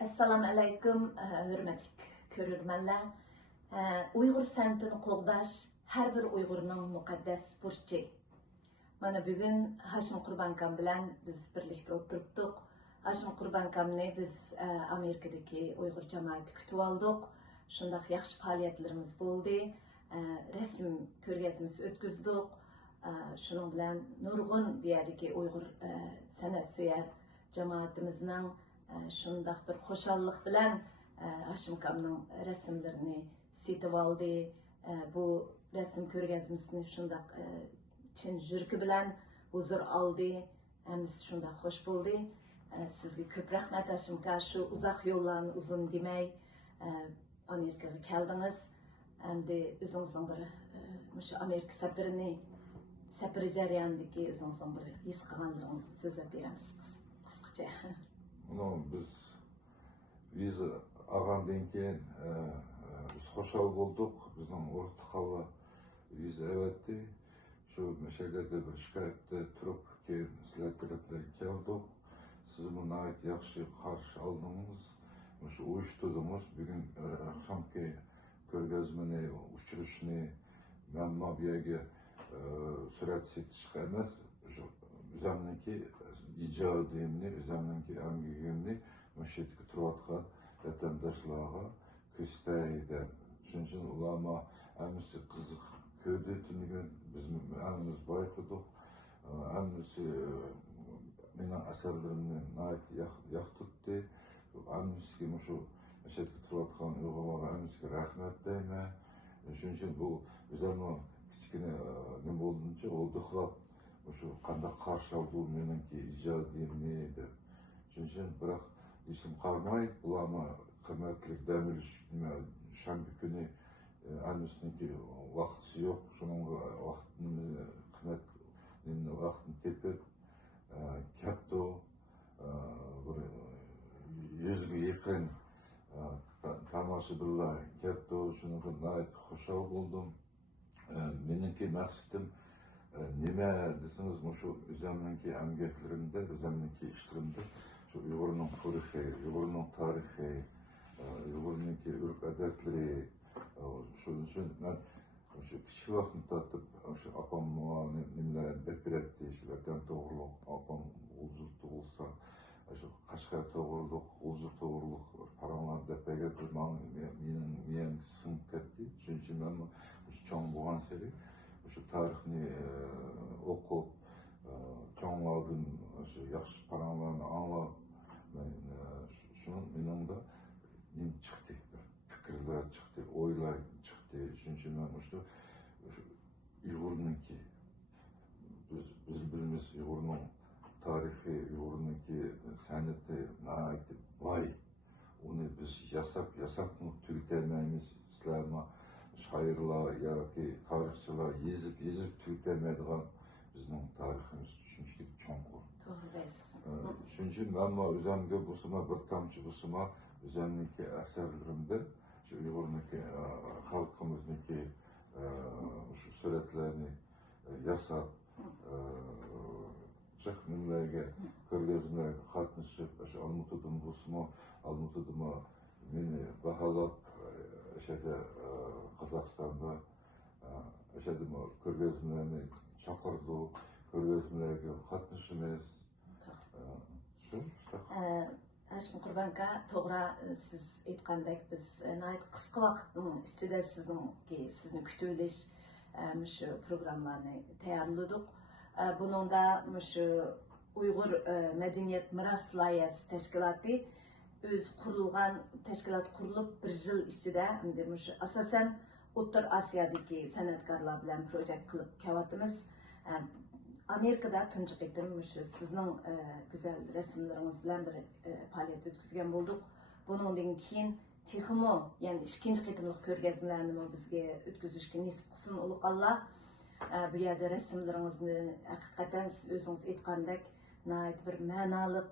Assalamu alaykum, hürmetlik körürmenler. Uyghur sentini qoğdaş, her bir Uyghur'un mukaddes burçı. Mana bugün Haşim Qurbankam bilen biz birlikte oturuptuk. Haşim Qurbankamni biz Amerika'daki Uyghur cemaati kütüp aldık. Şundaq yaxşı faaliyetlerimiz boldu. Resim körgezimiz ötküzdük. Şunun bilen nurgun bir yerdeki Uyghur sanat süyer cemaatimizden şundaq bir hoşallık bilen Haşim Kam'ın resimlerini setip aldı. Bu resim körgezmesini şundaq Çin jürkü bilen huzur aldı. Hemiz şundaq hoş buldu. Sizge köp rahmet Haşim Ka, şu uzak yollarını uzun demey Amerika'ya geldiniz. Hem de özünüzden bir Amerika sepiri jarayandaki özünüzden bir his qilganligingizni so'zlab beramiz qisqacha. Biz viza algandan keyin biz xo'shal bo'ldik. Bizning o'rtaqalli viza evatdi. Shu mashalada bir shikoyatda turib keyin sizlar taraflarga keldik. Siz buni yaxshi qarshi oldingiz. Shu uyushtirdingiz. Bugun akşamki ko'rgazmani uchirishni manma bu yerga surat setishga emas, o'zimniki ijodimni, o'zimniki amgigimni shu yerga turayotgan vatandoshlarga ko'rsataydi. Shuning uchun ularga hammasi qiziq ko'rdi, tunugun biz hammamiz bayqadik. Hammasi mening asarlarimni yoqtirdi. Hammasiga shu yerga turayotgan Uyg'urlarga hammasiga rahmat deyman. Shuning uchun bu o'zimni kichkina nima bo'ldimcha o'ldiqlab shu qanday qarshi oldi meniki ijodimni deb. Shuning uchun biroq esim qolmay ularga qimmatli dam olish shanba kuni hammasiniki vaqti yo'q. Shuning vaqtini qimmatli vaqtni tepib katta bir 100 ga yaqin tomoshabinlar katta, shunga xushal bo'ldim. Meniki maqsadim nima desangiz, shu o'zimniki amgaklarimda, o'zimniki ishlarimda shu Uyg'urning tarixi, Uyg'urniki urf-odatlari, shuning uchun men shu kichik vaqtni tortib shu opam nimalar deb beradi, shu vatan to'g'riliq, opam o'zib tug'ilsa shu Qashqar to'g'riliq, o'zib to'g'riliq paramlar deb beradi, men sinib ketdi. Shuning uchun men shu cho'ng bo'lgan sari shu tarixni o'qib, cho'nglardan shu yaxshi paramlarni anglab, shuni meningda nim chiqdi, fikrlar chiqdi, o'ylar chiqdi. Shuning uchun men shu Uyg'urniki biz Uyg'urning tarixi, Uyg'urniki san'ati nihoyatda boy. Uni biz yasab tugatolmaymiz. Sizlarga shoirlar yoki tarixchilar yezib tugatolmaydigan bizning tariximiz shunchaki cho'nqur. To'g'ri deysiz. Shuning uchun men o'zimga bo'lsa bir tomchi bo'lsa o'zimniki asarlarimda shu Uyg'urniki xalqimizniki shu suratlarni yasab nimalarga ko'rgazmalarga qatnashib, shu Olmaotadan bo'lsa Olmaotada meni baholab o'sha Qozog'istonda o'sha ko'rgazmalarni chaqirdi, ko'rgazmalarga qatnashamiz. Shu Haşim Qurbanka, to'g'ri siz aytgandek biz qisqa vaqtning ichida sizni kutib olish shu programmalarni tayyorladik. Buningda shu Uyg'ur madaniyat miros loyihasi tashkiloti o'z qurilgan tashkilot qurilib 1 yil ichida shu asosan O'rta Osiyodagi san'atkorlar bilan projekt qilib kelyapmiz. Amerika'da tunji qitim shu sizning go'zal rasmlaringiz bilan bir faoliyat o'tkazgan bo'ldik. Bundan keyin texmo, ya'ni ikkinchi qitimlik ko'rgazmalarni bizga o'tkazishga nasib qilsin ulug' Alloh. Bu yerda rasmlaringizni haqiqatan siz o'zingiz aytgandek bir ma'noliq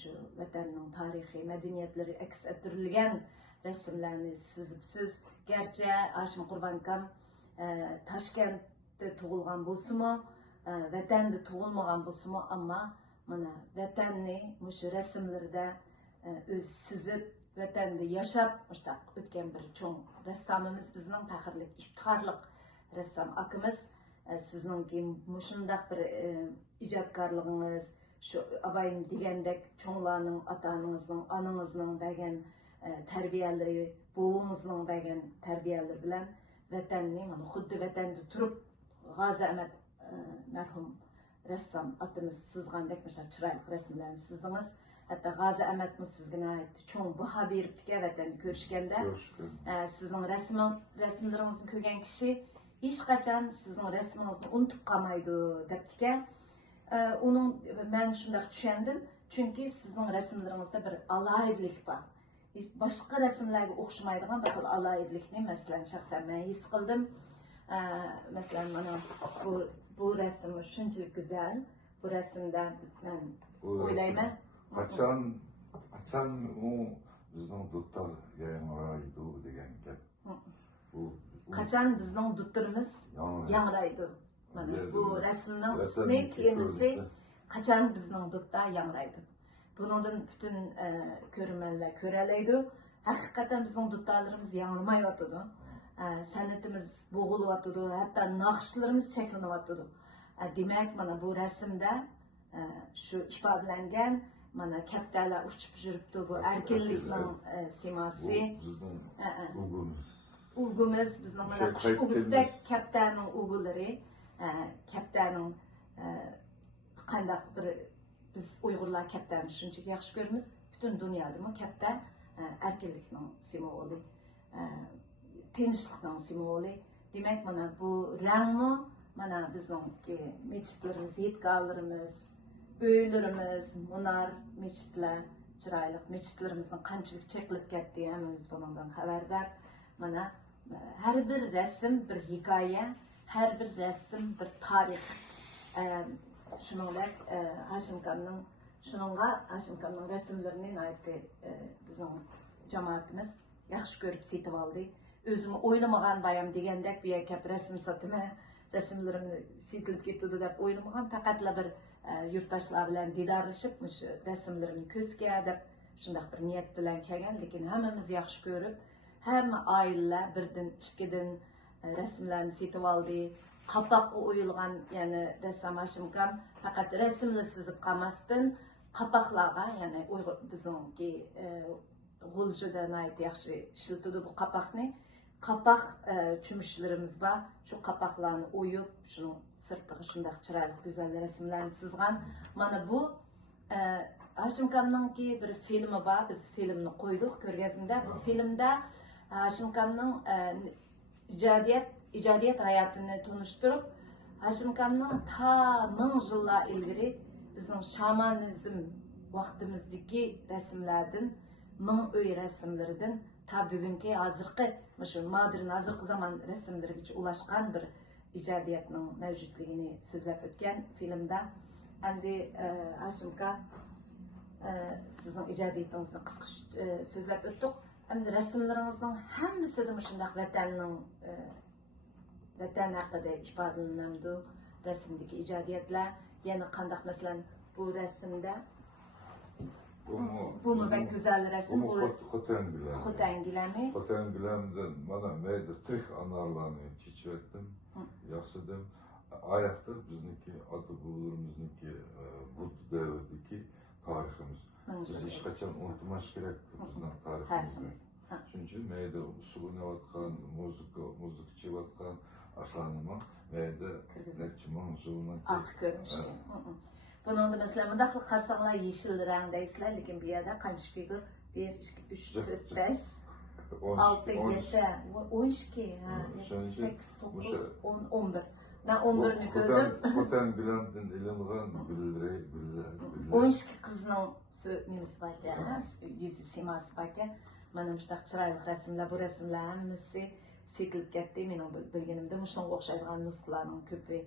shu vatanning tarixiy madaniyatlari aks ettirilgan rasmlarni sizibsiz. Gerçi Haşim Qurbankam Toshkentda tug'ilgan bo'lsa-mu, vatanda tug'ilmagan bo'lsa-mu, ammo mana vatanni shu rasmlarda öz sizip vatanda yaşap muştaq ötken bir çoğun ressamımız bizning faxrlik, iftixarlik ressam akımız sizningki muşundaq bir ijodkorligingiz şu abayım degandek çoğlarning ota-onangizning, onangizning bergan tarbiyalari, buvingizning bergan tarbiyalari bilan vatanni mana xuddi vatanda turib G'azi Ahmad merhum ressam atımız sızgandek mesela çıraylık resimlerini sızdınız. Hatta G'azi Ahmad sizge ait çoğun baha beriptike vatanni ko'rishganda sizning resimleringizni ko'rgan kishi hech qachon sizning resmingizni unutib qolmaydi debdike. Onun ben shunday tushundim, chunki sizning resimleringizda bir alohidlik bor. Boshqa resimlarga o'xshamaydigan bir xil alohidlikni masalan shaxsan men his qildim. Mesela bana bu resim şunçalık güzel. Bu resimde ben oylayman. Kaçan o bizning dutlar yangraydı degan gap. Kaçan bizning dutlarimiz yangraydı. Mana bu resimning ismi temisi kaçan bizning dutlar yangraydı. Bundan bütün ko'rmanlar ko'ralaydi. Hakikaten bizning dutlarlarimiz yangramayotdi. San'atimiz bo'g'ilyotdi, hatto naqshlarimiz cheklanyotdi. Demak, mana bu rasmda shu ifodalangan mana kaptalar uchib yuribdi, bu erkinlikning simasi. Ulgimiz bizning mana qushimizdek kaptaning o'g'illari, kaptaning qandaq bir biz Uyg'urlar kaptani shunchaki yaxshi ko'ramiz. Butun dunyoda kapta erkinlikning simvoli. Tinchlikning simvoli. Demak, mana bu rangmi mana bizningki mechitlarimiz, yetganlarimiz, uylarimiz, munar mechitlar, chiroyli mechitlarimizning qanchalik chekilib ketdi, hammamiz bundan xabardor. Mana har bir rasm bir hikoya, har bir rasm bir tarix. Shuningdek, Hashim Kamning rasmlarini aytdi bizning jamoatimiz yaxshi ko'rib setib oldi. Özümü oylamagan bayam degandek bir kap resim satıma, resimlerimni setilib ketdi deb oylamagan, faqatla bir yurtdoshlar bilan didarlashib, shu resimlerimni ko'zga deb shunday bir niyat bilan kelgan, lekin hammamiz yaxshi ko'rib, hamma oilalar birdan ikkidan resimlarni setib oldi. Qapaqqa o'yilgan, ya'ni ressam Hashim Kam faqat rasmni sizib qolmasdan qapaqlarga, ya'ni bizningki G'uljidan yaxshi ishlatadi bu qapaqni. Qapaq chumishlarimiz bor. Shu qapaqlarni o'yib, shuni sirtiga shunday chiroyli go'zal rasmlarni sizgan. Mana bu Hashim Kamningki bir filmi bor. Biz filmni qo'ydik ko'rgazmada. Bu filmda Hashim Kamning ijodiyat hayotini tunishtirib, Hashim Kamning ta 1000 yillar ilgari bizning shamanizm vaqtimizdagi rasmlardan 1000 uy rasmlaridan ta bugungi hozirgi shu modern hozirgi zamon rasmlarigacha ulashgan bir ijodiyatning mavjudligini so'zlab o'tgan filmda. Endi Hashimka sizning ijodiyatingizni qisqa so'zlab o'tdik. Endi rasmlaringizning hammasida shunday vatan haqida ifodalanadi. Rasmdagi ijodiyatlar, yana qandaq masalan bu rasmda bu mu bek güzel resim bu Xotangilami. Xotangilamdan mana mayda tek anarlarni chechvetdim, yasadım. Ayakta bizniki ota-bobolarimizniki bu davrdagi tariximiz. Biz hech qachon unutmash kerak bizning tariximizni. Shuning uchun mayda usulanayotgan muzika chelayotgan asarnima mayda necha ming yildan ko'rishgan. Bunun da mesela mındaqlı qarsaqlar yeşil rəngdəysizlər, lakin bu yerdə qancha figur? 1, 2, 3, 4, 5, 6, 7, 12, 8, 9, 10, 11. Ben 11'ni gördüm. Xotangilamdan ilingan bildiray. 12 qizning nimasi bor ekan, yuzi simasi bor ekan. Mana mushtaq chiroyli rasmlar, bu rasmlar hammasi setilib ketdi. Mening bilganimda mushunga o'xshaydigan nusxalarning ko'pi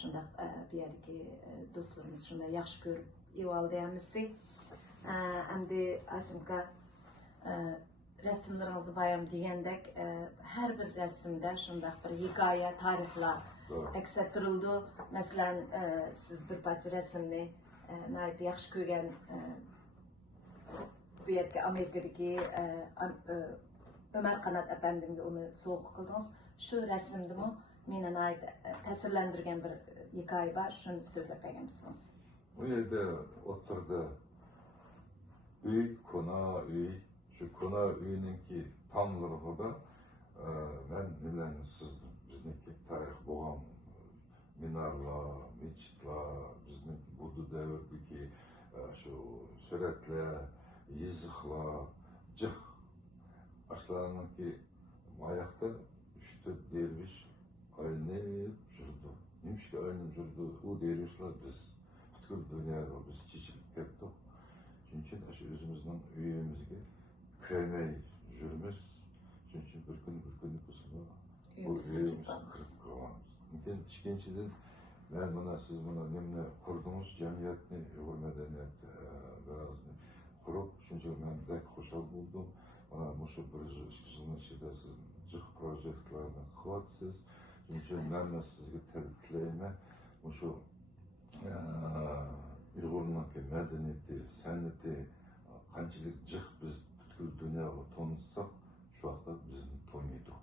shunday bu yerdagi do'stlarimiz shunday yaxshi ko'rib evoldi hammasi. Endi Hashimka rasmlaringizni bayam degandek har bir rasmda shunday bir hikoya, tarixlar aks ettirildi. Masalan, siz bir parcha rasmni yaxshi ko'rgan bu yerga Amerikadagi Ömer Kanat efendimga uni sovg'a qildingiz. Shu rasmdimi meni ta'sirlantirgan bir hikoya bor, shuni so'zlab bergan misiniz? Bu yerda o'tirdi uy, ko'na uy, shu ko'na uyninki tomlirg'ida men nimani sizdim. Bizniki tarix bo'lgan minarlar, mechitlar, bizning Budda davridagi shu suratlar, yiziqlar, jiq ashlarninki oyoqda 3-4 dervish aylanib yurdi. Nimishga aylanib yurdi? U dervishlar biz butkul dunyoda biz chechilib ketdik. Shuning uchun shu o'zimizning uyimizga kirmay yurmiz. Shuning uchun bir kun bo'lsa bu uyimizni qirib qo'yamiz. Lekin ikkinchidan men mana siz mana nimani qurdingiz, jamiyatni, Uyg'ur madaniyati birozni qurib, shuncha men bek xushal bo'ldim. Mana shu 1-2 yilning ichida siz jiq proyektlarni qilyapsiz. Shuning uchun men sizga tilayman. Shu Uyg'urning madaniyati, san'ati qanchalik jiq biz butkul dunyoga tanitsak, shu vaqtda bizni taniydi.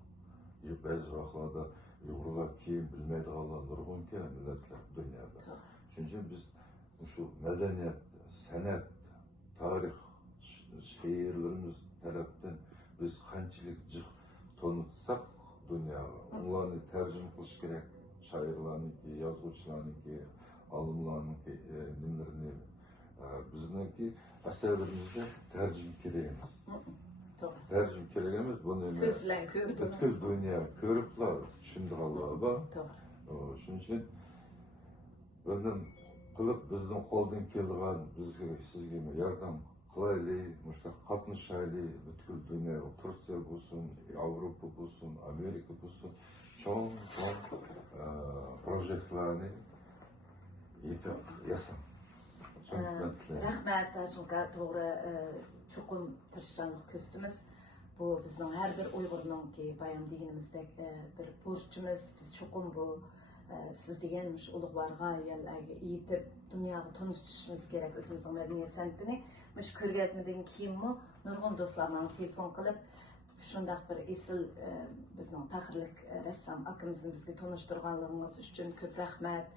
Ba'zi vaqtlarda Uyg'urlar keyin bilmaydiganlar nurg'unki millatlar dunyoda. Shuning uchun biz shu madaniyat, san'at, tarix, she'rlarimiz tarafdan biz qanchalik jiq tanitsak dunyoga, ularni tarjima qilish kerak. Shoirlarniki, yozuvchilarniki, olimlarniki nimlarini bizniki asarlarimizda tarjima kerak emas. Tarjima kerak emas, buni Ko'z bilan ko'rib, butkul dunyo ko'riblar, tushundiganlar bor. Shuning uchun bundan qilib bizning qo'ldan kelgan sizga yordam qilaylik, qatnashaylik, butkul dunyo, Turkiya bo'lsin, Avropa bo'lsin, Amerika bo'lsin, cho'ng proyektlarni yasam. Rahmat, Hashimqa, to'g'ri, cho'qim tirishchanlik ko'rsatamiz. Bu bizning har bir Uyg'urningki bayam deganimizdek bir burchimiz. Biz cho'qim bu siz degan shu ulug'vor g'oyalarga yetib dunyoga tanishtirishimiz kerak o'zimizning madaniyat san'atini. Shu ko'rgazmadan keyinmi nurg'un do'stlar menga telefon qilib shunday bir esil bizning faxrlik rassom akamizni bizga tanishtirganligingiz uchun ko'p rahmat.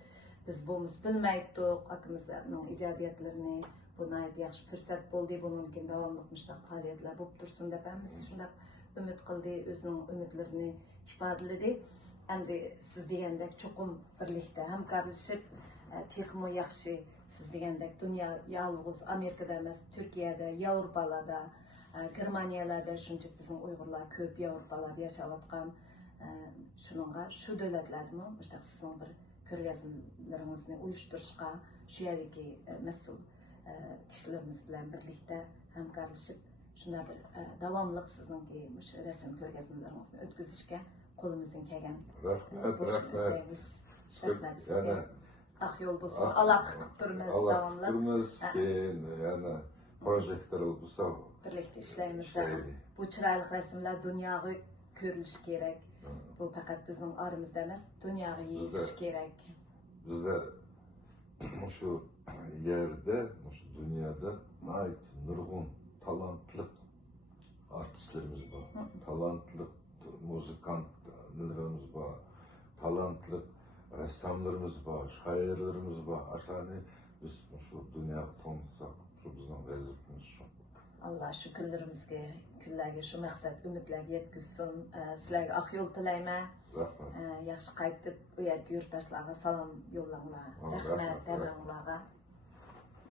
Biz buni bilmaydik, akamizning ijodiyatlarini buni yaxshi fursat bo'ldi, bundan davomli mushtaq faoliyatlar bo'lib tursin deb biz shunday umid qildi, o'zining umidlarini ifodaladi. Endi siz degandek cho'qim birlikda hamkorlashib, texmo yaxshi siz degandek dunyo yolg'iz Amerikada emas, Turkiyada, Yevropalarda, Germaniyalarda shuncha bizning Uyg'urlar ko'p Yevropalarda yashayotgan shuningga shu davlatlardami mushtaq sizning bir ko'rgazmalaringizni uyushtirishga shu yerdagi mas'ul kishilarimiz bilan birlikda hamkorlashib shunday bir davomli sizningki shu rasm ko'rgazmalaringizni o'tkazishga qo'limizdan kelgan. Rahmat sizga. Aq yo'l bo'lsin. Aloq qilib turmiz davomli. Yana proyektlar bo'lsa birlikda ishlaymiz. Bu chiroyli rasmlar dunyoga ko'rilishi kerak. Bu faqat bizning oramizda emas, dunyoga yetishi kerak. Bizda shu yerda, shu dunyoda nurg'un talantli artistlarimiz bor, talantli muzikantlarimiz bor, talantli rassomlarimiz bor, shoirlarimiz bor. Ashani biz shu dunyoga tanitsak, shu bizning vazifamiz shu. Allah shu kunlarga shu maqsad umidlarga yetkazsin. Sizlarga aq yo'l tilayman. Yaxshi qaytib u yerga yurtdoshlarga salom yo'llanglar. Rahmat, tamamlarga.